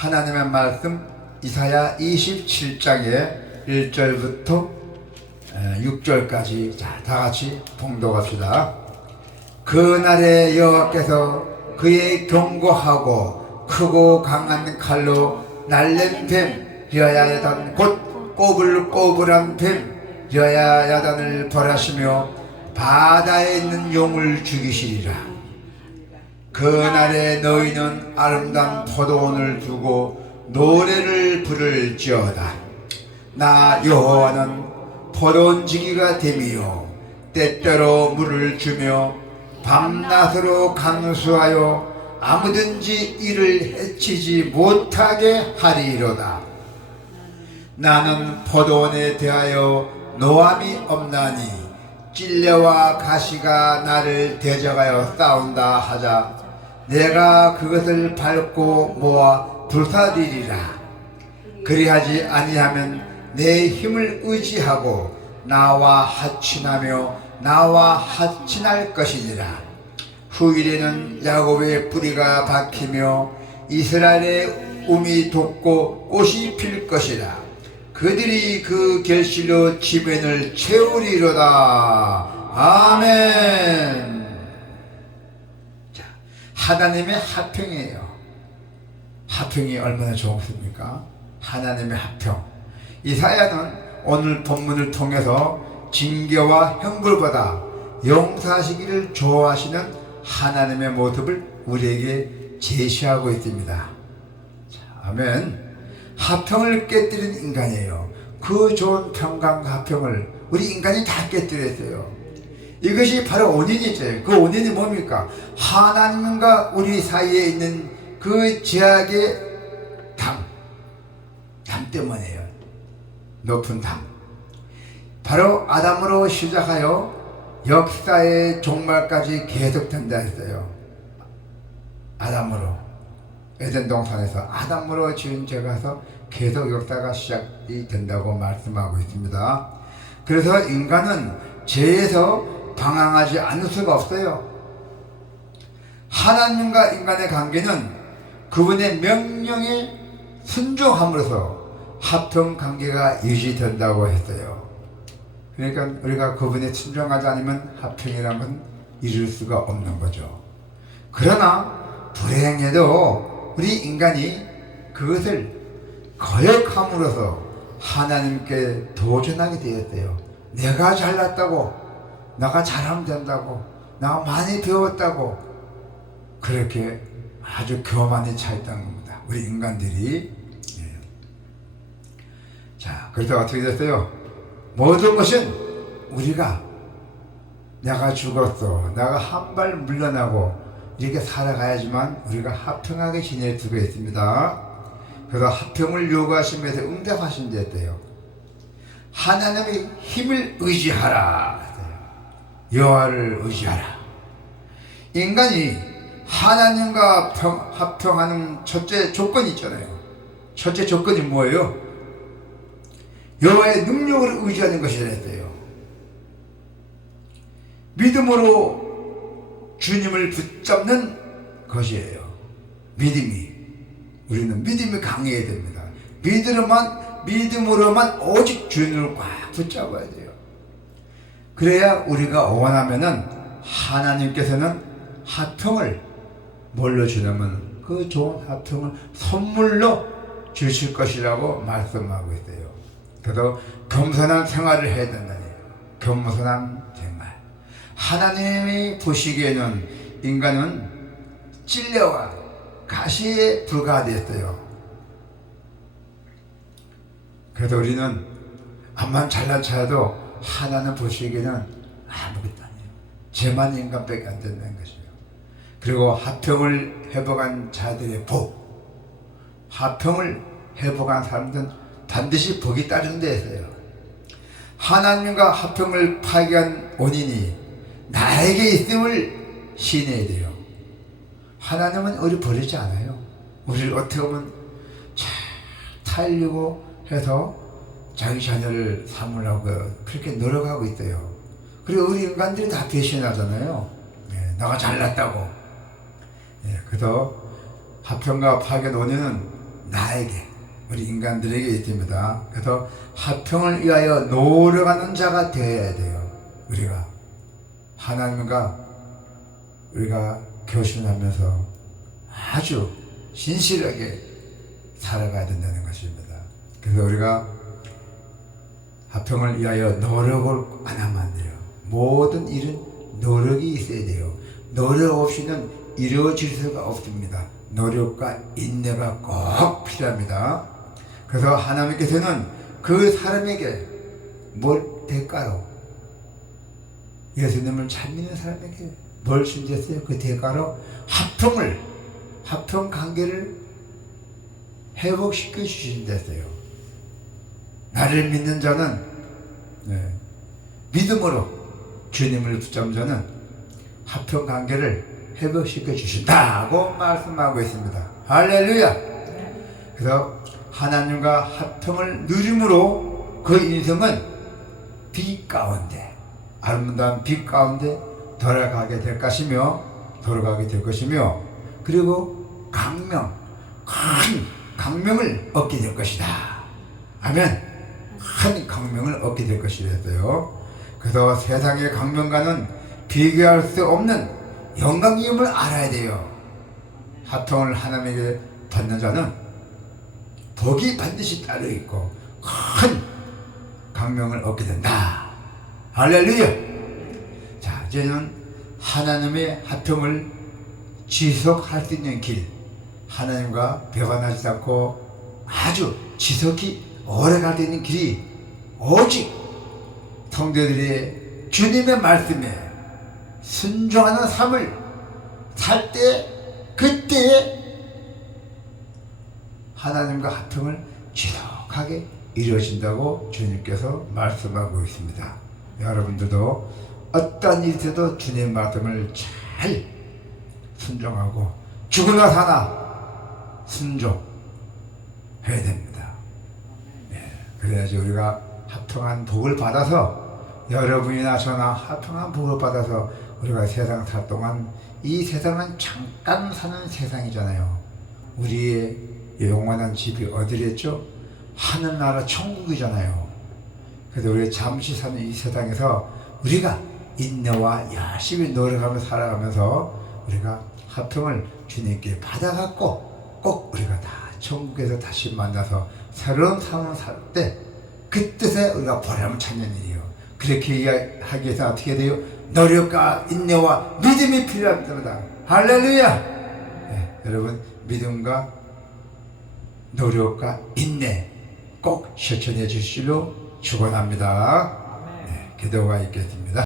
하나님의 말씀 이사야 27장의 1절부터 6절까지 자, 다 같이 봉독합시다. 그날에 여호와께서 그의 경고하고 크고 강한 칼로 날랜 뱀 여야 야단 곧 꼬불꼬불한 뱀 여야 야단을 벌하시며 바다에 있는 용을 죽이시리라. 그날에 너희는 아름다운 포도원을 두고 노래를 부를지어다. 나 여호와는 포도원 지기가 됨이요 때때로 물을 주며 밤낮으로 강수하여 아무든지 이를 해치지 못하게 하리로다. 나는 포도원에 대하여 노함이 없나니 찔레와 가시가 나를 대적하여 싸운다 하자 내가 그것을 밟고 모아 불사리리라. 그리하지 아니하면 내 힘을 의지하고 나와 하친하며 나와 하친할 것이니라. 후일에는 야곱의 뿌리가 박히며 이스라엘의 움이 돋고 꽃이 필 것이라. 그들이 그 결실로 지면을 채우리로다. 아멘. 자, 하나님의 합평이에요 합평이 얼마나 좋습니까? 하나님의 합평. 이사야는 오늘 본문을 통해서 징계와 형벌보다 용사하시기를 좋아하시는 하나님의 모습을 우리에게 제시하고 있습니다. 자, 아멘. 합평을 깨뜨린 인간이에요. 그 좋은 평강과 합평을 우리 인간이 다 깨뜨렸어요. 이것이 바로 원인이죠. 그 원인이 뭡니까? 하나님과 우리 사이에 있는 그 제약의 담, 담 때문이에요. 높은 담. 바로 아담으로 시작하여 역사의 종말까지 계속된다 했어요. 아담으로. 에덴 동산에서 아담으로 지은 죄가서 계속 역사가 시작이 된다고 말씀하고 있습니다. 그래서 인간은 죄에서 방황하지 않을 수가 없어요. 하나님과 인간의 관계는 그분의 명령에 순종함으로써 합평 관계가 유지된다고 했어요. 그러니까 우리가 그분에 순종하지 않으면 합평이라는 건 이룰 수가 없는 거죠. 그러나 불행해도 우리 인간이 그것을 거역함으로써 하나님께 도전하게 되었어요. 내가 잘났다고, 내가 잘하면 된다고, 내가 많이 배웠다고, 그렇게 아주 교만에 차 있다는 겁니다. 우리 인간들이. 예. 자, 그래서 어떻게 됐어요? 모든 것은 우리가 내가 죽었어. 내가 한 발 물러나고 이렇게 살아가야지만 우리가 합평하게 지낼 수가 있습니다. 그래서 합평을 요구하시면서 응답하신 데 했대요. 하나님의 힘을 의지하라. 여호와를 의지하라. 인간이 하나님과 평, 합평하는 첫째 조건이 있잖아요. 첫째 조건이 뭐예요? 여호와의 능력을 의지하는 것이라 했어요. 믿음으로 주님을 붙잡는 것이에요. 믿음이. 우리는 믿음이 강해야 됩니다. 믿음으로만, 믿음으로만 오직 주님을 꽉 붙잡아야 돼요. 그래야 우리가 원하면은 하나님께서는 합평을 뭘로 주냐면 그 좋은 합평을 선물로 주실 것이라고 말씀하고 있어요. 그래서 겸손한 생활을 해야 된다니 겸손한 생활. 하나님이 보시기에는 인간은 찔려와 가시에 불과하였어요. 그래도 우리는 암만 잘난 차도 하나는 보시기에는 아무것도 아니에요. 죄만 인간밖에 안 된다는 것이에요. 그리고 하평을 회복한 자들의 복, 하평을 회복한 사람들은 반드시 복이 따르는 데 있어요. 하나님과 하평을 파괴한 원인이 나에게 있음을 신해야 돼요. 하나님은 우리 버리지 않아요. 우리를 어떻게 보면 잘 살려고 해서 자기 자녀를 삼으려고 그렇게 노력하고 있어요. 그리고 우리 인간들이 다 배신하잖아요. 예, 너가 잘났다고. 예, 그래서 하평과 파괴 논의는 나에게 우리 인간들에게 있습니다. 그래서 화평을 위하여 노력하는 자가 되어야 돼요. 우리가 하나님과 우리가 교신하면서 아주 신실하게 살아가야 된다는 것입니다. 그래서 우리가 화평을 위하여 노력을 안 하면 안 돼요. 모든 일은 노력이 있어야 돼요. 노력 없이는 이루어질 수가 없습니다. 노력과 인내가 꼭 필요합니다. 그래서 하나님께서는 그 사람에게 뭘 대가로 예수님을 잘 믿는 사람에게 뭘 준비했어요? 그 대가로 화평을 화평 관계를 회복시켜 주신댔어요. 나를 믿는 자는 네, 믿음으로 주님을 붙잡은 자는 화평 관계를 회복시켜 주신다고 말씀하고 있습니다. 할렐루야. 그래서 하나님과 화평을 누림으로 그 인생은 빛 가운데 아름다운 빛 가운데 돌아가게 될 것이며 돌아가게 될 것이며 그리고 강명 큰 강명을 얻게 될 것이다. 아멘. 큰 강명을 얻게 될 것이랬어요. 그래서 세상의 강명과는 비교할 수 없는 영광임을 알아야 돼요. 화통을 하나님에게 받는 자는 복이 반드시 따로 있고 큰 강명을 얻게 된다. 할렐루야. 자, 이제는 하나님의 화평을 지속할 수 있는 길, 하나님과 나지 않고 아주 지속이 오래 갈 수 있는 길이 오직 성도들이 주님의 말씀에 순종하는 삶을 살 때, 그때 하나님과 화평을 지속하게 이루어진다고 주님께서 말씀하고 있습니다. 여러분들도 어떤 일이 있어도 주님 말씀을 잘 순종하고 죽으나 사나 순종해야 됩니다. 예, 그래야지 우리가 화평한 복을 받아서 여러분이나 저나 화평한 복을 받아서 우리가 세상 살 동안 이 세상은 잠깐 사는 세상이잖아요. 우리의 영원한 집이 어디랬죠? 하늘나라 천국이잖아요. 그래서 우리 잠시 사는 이 세상에서 우리가 인내와 열심히 노력하며 살아가면서 우리가 화평을 주님께 받아갖고 꼭 우리가 다 천국에서 다시 만나서 새로운 삶을 살때 그 뜻에 우리가 보람을 찾는 일이에요. 그렇게 하기 위해서 어떻게 돼요? 노력과 인내와 믿음이 필요합니다. 할렐루야! 네, 여러분 믿음과 노력과 인내 꼭 실천해 주시기로 축원합니다. 네, 기도가 있겠습니다.